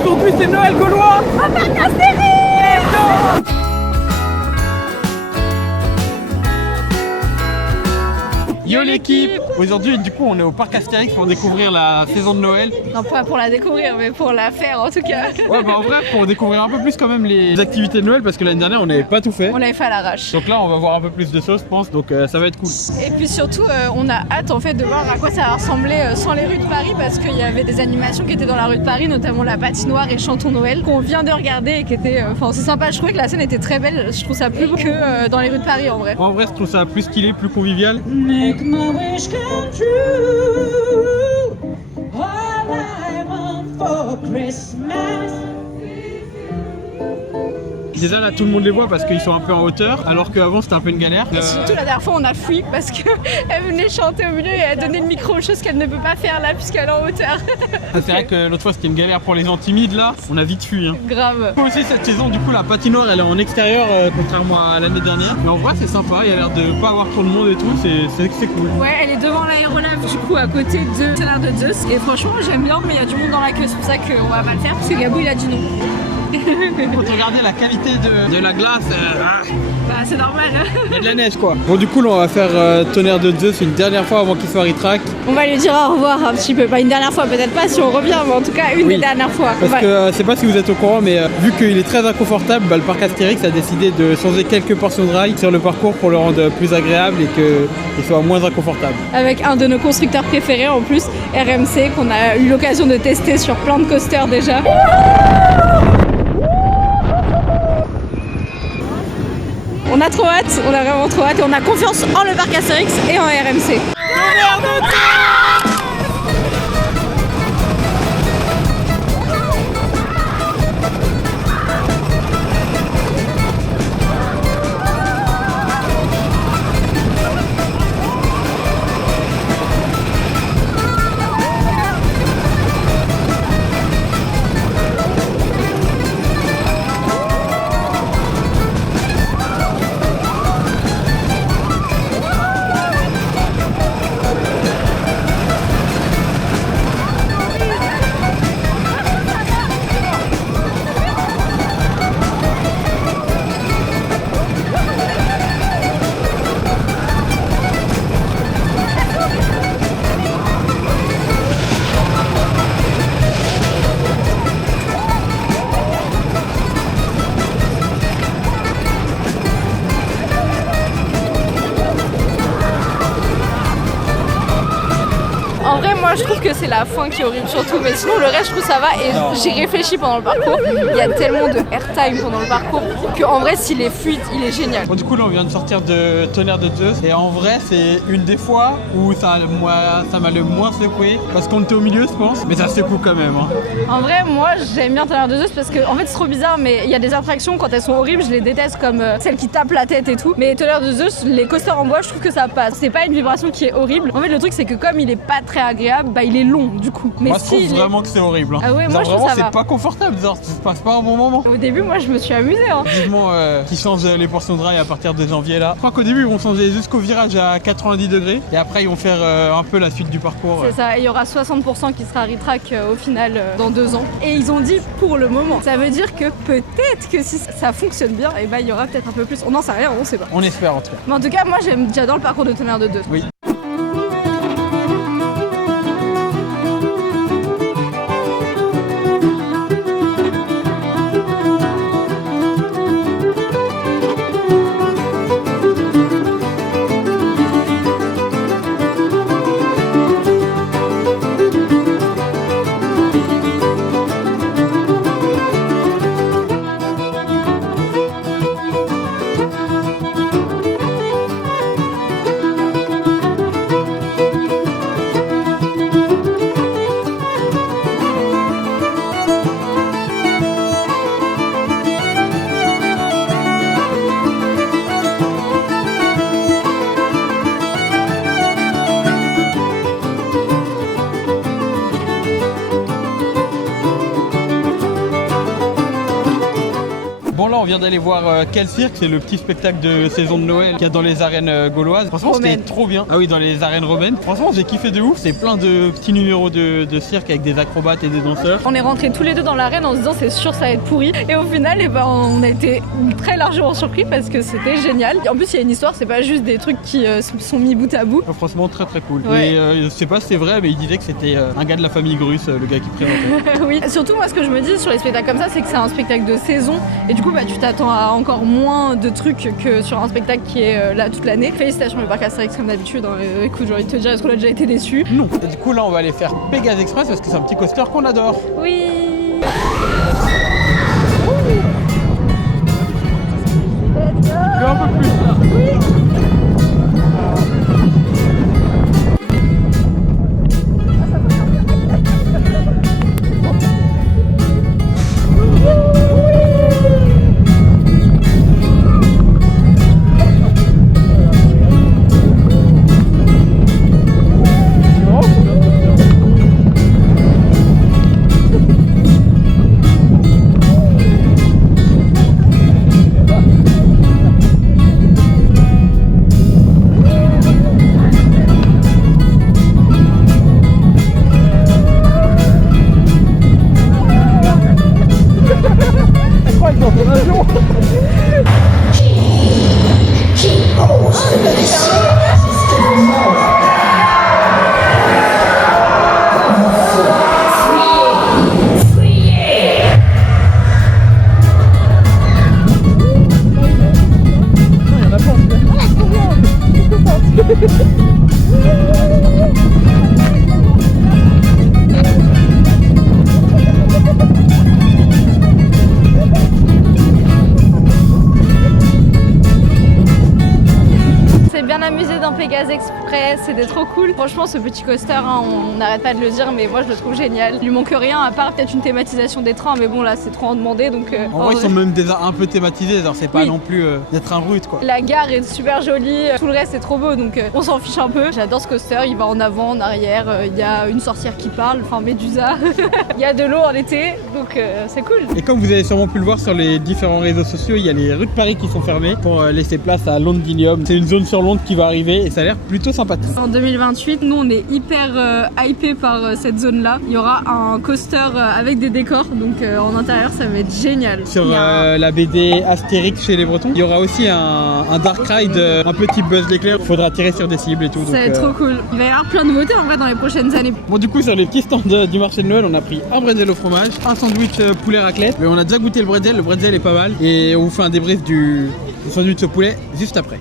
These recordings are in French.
Aujourd'hui c'est Noël gaulois. On va casser. Yo l'équipe! Aujourd'hui du coup on est au parc Astérix pour découvrir la saison de Noël. Non, pas pour la découvrir, mais pour la faire en tout cas. Ouais bah en vrai pour découvrir un peu plus quand même les activités de Noël parce que l'année dernière on n'avait pas tout fait. On l'avait fait à l'arrache. Donc là on va voir un peu plus de choses je pense, donc ça va être cool. Et puis surtout on a hâte en fait de voir à quoi ça va ressembler sans les rues de Paris, parce qu'il y avait des animations qui étaient dans la rue de Paris, notamment la patinoire et Chantons Noël qu'on vient de regarder et qui était c'est sympa. Je trouvais que la scène était très belle, je trouve ça plus beau que dans les rues de Paris en vrai. En vrai je trouve ça plus stylé, plus convivial. Make my wish come true. All I want for Christmas. Déjà là tout le monde les voit parce qu'ils sont un peu en hauteur alors qu'avant c'était un peu une galère. Et surtout la dernière fois on a fui parce qu'elle venait chanter au milieu et elle donnait le micro, chose qu'elle ne peut pas faire là puisqu'elle est en hauteur. C'est vrai que l'autre fois c'était une galère pour les gens timides, là on a vite fui. Grave. Aussi cette saison du coup la patinoire elle est en extérieur contrairement à l'année dernière. Mais en vrai c'est sympa, il y a l'air de pas avoir trop de monde et tout, c'est cool. Ouais, elle est devant l'aérolave du coup à côté de Tonnerre de Zeus. Et franchement j'aime bien, mais il y a du monde dans la queue, c'est pour ça qu'on va pas le faire parce que Gabou il a dit non. Quand regardez la qualité de la glace, Bah c'est normal. il y a de la neige quoi. Bon du coup là on va faire Tonnerre de Zeus une dernière fois avant qu'il soit retrack. On va lui dire au revoir un petit peu, pas une dernière fois, peut-être pas si on revient, mais en tout cas une des dernières fois. Parce que je sais pas si vous êtes au courant, mais vu qu'il est très inconfortable, le parc Astérix a décidé de changer quelques portions de rails sur le parcours pour le rendre plus agréable et qu'il soit moins inconfortable. Avec un de nos constructeurs préférés en plus, RMC, qu'on a eu l'occasion de tester sur plein de coasters déjà. On a trop hâte, on a vraiment trop hâte et on a confiance en le parc Astérix et en RMC. En vrai, moi je trouve que c'est la fin qui est horrible surtout, mais sinon le reste je trouve ça va et j'ai réfléchi pendant le parcours. Il y a tellement de airtime pendant le parcours que en vrai s'il est fluide, il est génial. Bon, du coup là on vient de sortir de Tonnerre de Zeus et en vrai c'est une des fois où ça m'a le moins secoué parce qu'on était au milieu je pense, mais ça secoue quand même. En vrai moi j'aime bien Tonnerre de Zeus parce que en fait c'est trop bizarre, mais il y a des attractions quand elles sont horribles je les déteste, comme celles qui tapent la tête et tout, mais Tonnerre de Zeus, les coasters en bois je trouve que ça passe. C'est pas une vibration qui est horrible. En fait le truc c'est que comme il est pas très agréable, bah il est long du coup. Mais moi je trouve vraiment que c'est horrible. Ah ouais, genre, moi je trouve ça va. C'est pas confortable, genre tu passes pas un bon moment. Au début moi je me suis amusée hein. Vivement qu'ils changent les portions de rail à partir de janvier là. Je crois qu'au début ils vont changer jusqu'au virage à 90 degrés et après ils vont faire un peu la suite du parcours. C'est ça, et il y aura 60% qui sera retrack au final dans 2 ans. Et ils ont dit pour le moment. Ça veut dire que peut-être que si ça fonctionne bien, et bah il y aura peut-être un peu plus. On n'en sait rien, on sait pas. On espère en tout cas. Mais en tout cas moi j'adore le parcours de Tonnerre de Zeus. Oui. Bon, là, on vient d'aller voir Quel Cirque, c'est le petit spectacle de saison de Noël qu'il y a dans les arènes gauloises. Franchement, c'était Romaines. trop bien. Ah oui, dans les arènes romaines. Franchement, j'ai kiffé de ouf. C'est plein de petits numéros de cirque avec des acrobates et des danseurs. On est rentrés tous les deux dans l'arène en se disant c'est sûr ça va être pourri. Et au final, eh ben, on a été très largement surpris parce que c'était génial. En plus, il y a une histoire, c'est pas juste des trucs qui sont mis bout à bout. Franchement, très très cool. Ouais. Et je sais pas si c'est vrai, mais il disait que c'était un gars de la famille Grus, le gars qui présentait. Oui, surtout moi ce que je me dis sur les spectacles comme ça, c'est que c'est un spectacle de saison et du coup bah, tu t'attends à encore moins de trucs que sur un spectacle qui est là toute l'année. Félicitations le parc Astérix comme d'habitude. Écoute, j'ai envie de te dire, est-ce qu'on a déjà été déçus? Non. Et du coup, là, on va aller faire Pégase Express parce que c'est un petit coaster qu'on adore. Oui. Un peu plus là. Pégase Express, c'était trop cool. Franchement, ce petit coaster, hein, on n'arrête pas de le dire, mais moi je le trouve génial. Il lui manque rien, à part peut-être une thématisation des trains, mais bon, là c'est trop en demander. Donc, en vrai, ils sont même déjà un peu thématisés, c'est pas Oui. non plus d'être un rude quoi. La gare est super jolie, tout le reste est trop beau, donc on s'en fiche un peu. J'adore ce coaster, il va en avant, en arrière, il y a une sorcière qui parle, enfin Médusa. Il y a de l'eau en été, donc c'est cool. Et comme vous avez sûrement pu le voir sur les différents réseaux sociaux, il y a les rues de Paris qui sont fermées pour laisser place à Londinium. C'est une zone sur Londres qui va arriver et ça a l'air plutôt sympathique. En 2028, nous on est hyper hypé par cette zone là. Il y aura un coaster avec des décors, donc en intérieur ça va être génial. Sur la BD Astérix chez les Bretons, il y aura aussi un dark ride, un petit Buzz l'éclair. Il faudra tirer sur des cibles et tout. Ça va être trop cool. Il va y avoir plein de nouveautés en vrai dans les prochaines années. Bon, du coup, sur les petits stands du marché de Noël, on a pris un bretzel au fromage, un sandwich poulet raclette. Mais on a déjà goûté le bretzel est pas mal. Et on vous fait un débrief du sandwich au poulet juste après.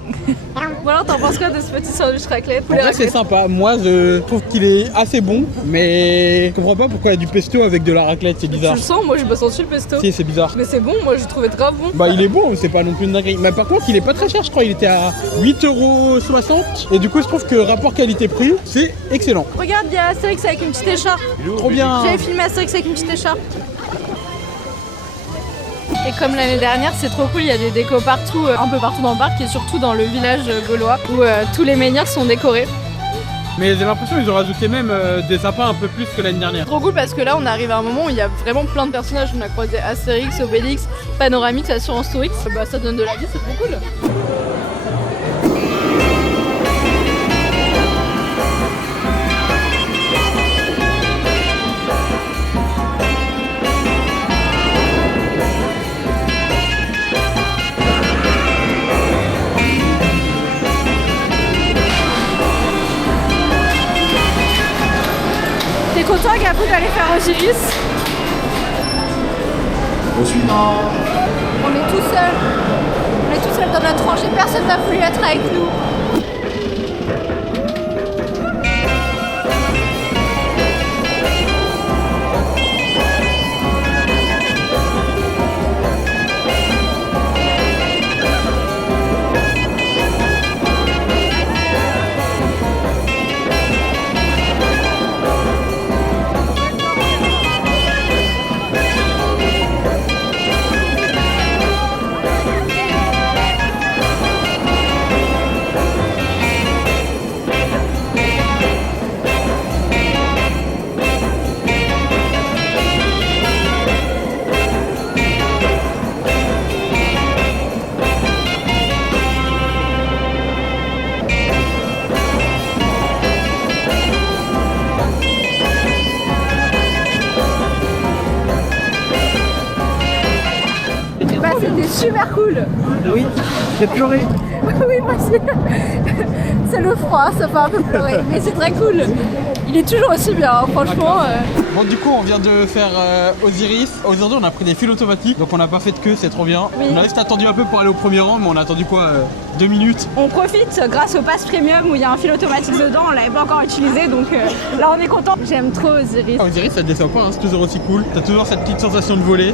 Bon alors, t'en penses quoi de ce petit sandwich raclette? En vrai, c'est sympa. Moi, je trouve qu'il est assez bon, mais je comprends pas pourquoi il y a du pesto avec de la raclette, c'est bizarre. Tu le sens? Moi, j'ai pas senti le pesto. Si, c'est bizarre. Mais c'est bon, moi, je trouvais grave bon. Bah, il est bon, c'est pas non plus une dinguerie. Mais par contre, il est pas très cher, je crois. Il était à 8,60 €. Et du coup, je trouve que rapport qualité-prix, c'est excellent. Regarde, il y a Astérix avec une petite écharpe. Trop bien. J'avais filmé Astérix avec une petite écharpe. Et comme l'année dernière, c'est trop cool, il y a des décos partout, un peu partout dans le parc et surtout dans le village gaulois où tous les menhirs sont décorés. Mais j'ai l'impression qu'ils ont rajouté même des sapins un peu plus que l'année dernière. Trop cool parce que là on arrive à un moment où il y a vraiment plein de personnages. On a croisé Astérix, Obélix, Panoramix, Assurance Tourix. Bah ça donne de la vie, c'est trop cool. T'es content, Gabou, d'aller faire Osiris? Non. On est tout seul. On est tout seul dans notre rangée. Personne n'a voulu être avec nous. c'était super cool. Oui, j'ai pleuré. Oui, moi aussi. C'est le froid, ça fait un peu pleurer, mais c'est très cool. Il est toujours aussi bien, hein, franchement. Bon, du coup, on vient de faire Osiris. Aujourd'hui, on a pris des fils automatiques, donc on n'a pas fait de queue, c'est trop bien. Oui. On a juste attendu un peu pour aller au premier rang, mais on a attendu quoi 2 minutes. On profite grâce au pass premium où il y a un fil automatique dedans, on l'avait pas encore utilisé, donc là on est content. J'aime trop Osiris. Osiris, ça te descend pas, hein, c'est toujours aussi cool. T'as toujours cette petite sensation de voler.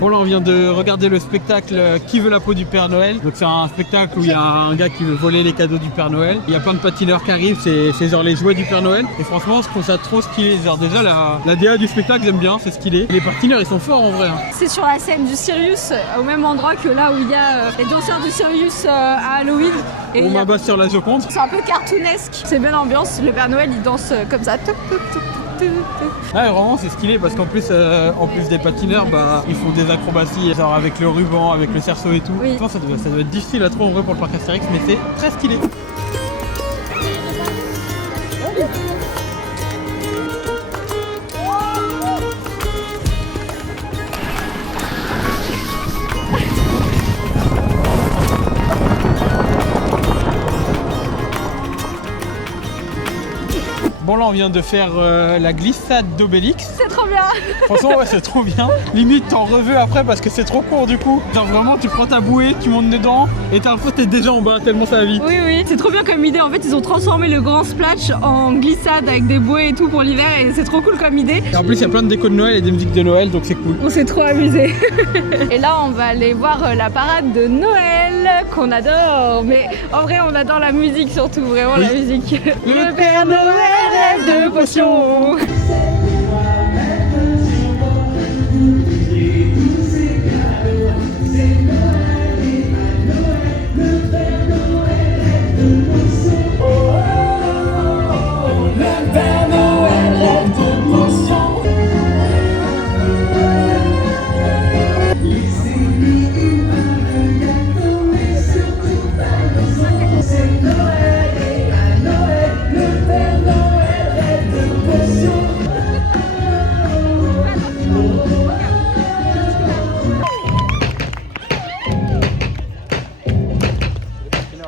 Bon, là on vient de regarder le spectacle Qui veut la peau du Père Noël. Donc c'est un spectacle où il y a un gars qui veut voler les cadeaux du Père Noël. Il y a plein de patineurs qui arrivent, c'est genre les jouets du Père Noël. Et franchement je trouve ça trop stylé. Genre déjà la DA du spectacle j'aime bien, c'est stylé. Les patineurs ils sont forts en vrai. C'est sur la scène du Sirius, au même endroit que là où il y a les danseurs du Sirius à Halloween. Et On m'abat sur la Joconde. c'est un peu cartoonesque, c'est belle ambiance. Le Père Noël il danse comme ça. Touc, touc, touc, touc, touc. Ouais, vraiment c'est stylé parce qu'en plus des patineurs, bah, ils font des acrobaties genre avec le ruban, avec le cerceau et tout. Oui. Je pense que ça doit être difficile à trouver en vrai pour le parc Astérix, mais c'est très stylé. Bon là on vient de faire la glissade d'Obélix. C'est trop bien. Franchement ouais c'est trop bien. Limite t'en reveux après parce que c'est trop court du coup. Genre vraiment tu prends ta bouée, tu montes dedans et t'as l'impression que t'es déjà en bas tellement ça va vite. Oui, oui, c'est trop bien comme idée. En fait, ils ont transformé le grand splash en glissade avec des bouées et tout pour l'hiver et c'est trop cool comme idée. Et en plus il y a plein de décos de Noël et des musiques de Noël donc c'est cool. On s'est trop amusé. Et là, on va aller voir la parade de Noël qu'on adore. Mais en vrai, on adore la musique surtout, vraiment Oui. la musique. Le Père Noël rêve de potions.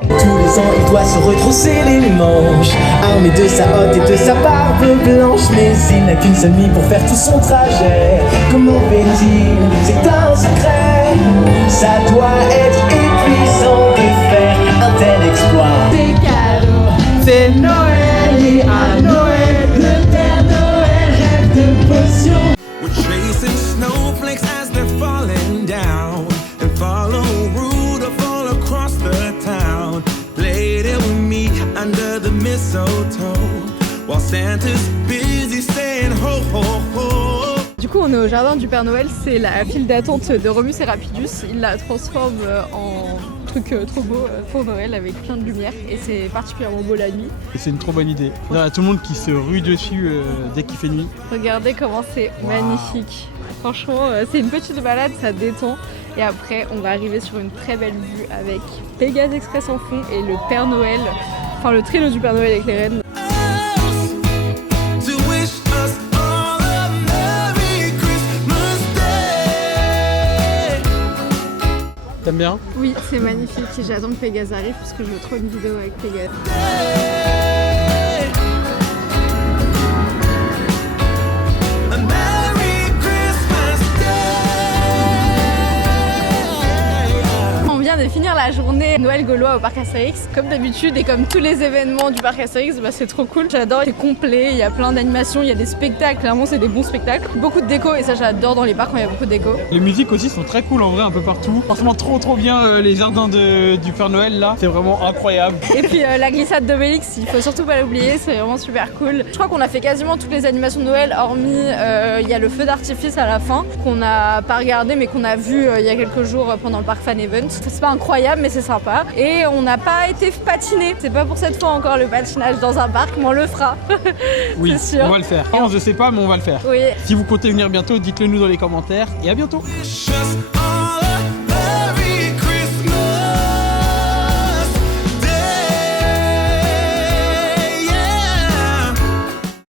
Tous les ans, il doit se retrousser les manches, armé de sa hotte et de sa barbe blanche. Mais il n'a qu'une seule nuit pour faire tout son trajet. Comment fait-il? C'est un secret. Ça doit être épuisant de faire un tel exploit. Des cadeaux, c'est Noël et à Noël, le Père Noël rêve de potions. We're tracing snowflakes as they're falling down, and follow Rudolph all across the town. Play it with me under the mistletoe, while Santa's busy saying ho ho ho. Du coup, on est au jardin du Père Noël. C'est la file d'attente de Romus et Rapidus. Il la transforme en truc trop beau pour Noël avec plein de lumière et c'est particulièrement beau la nuit. Et c'est une trop bonne idée. Il y a tout le monde qui se rue dessus dès qu'il fait nuit. Regardez comment c'est magnifique. Franchement, c'est une petite balade, ça détend. Et après, on va arriver sur une très belle vue avec Pégase Express en fond et le Père Noël, enfin le traîneau du Père Noël avec les rennes. To wish us all a Merry Christmas Day. T'aimes bien? Oui, c'est magnifique. J'attends que Pégase arrive parce que je veux trop une vidéo avec Pégase. A Merry Christmas Day. On vient de finir la journée Noël gaulois au parc Astérix. Comme d'habitude et comme tous les événements du parc Astérix, bah, c'est trop cool. J'adore, c'est complet, il y a plein d'animations, il y a des spectacles, clairement c'est des bons spectacles. Beaucoup de déco et ça j'adore dans les parcs quand il y a beaucoup de déco. Les musiques aussi sont très cool en vrai un peu partout. Franchement trop bien les jardins du Père Noël là, c'est vraiment incroyable. Et puis la glissade d'Obélix, il faut surtout pas l'oublier, c'est vraiment super cool. Je crois qu'on a fait quasiment toutes les animations de Noël, hormis il y a le feu d'artifice à la fin, qu'on n'a pas regardé mais qu'on a vu il y a quelques jours pendant le parc Fan Event. C'est pas incroyable mais c'est sympa. Et on n'a pas été patiné, c'est pas pour cette fois encore le patinage dans un parc, mais on le fera. Oui, c'est sûr. on va le faire. Quand je sais pas mais on va le faire. Oui. Si vous comptez venir bientôt, dites-le nous dans les commentaires et à bientôt. Wish us all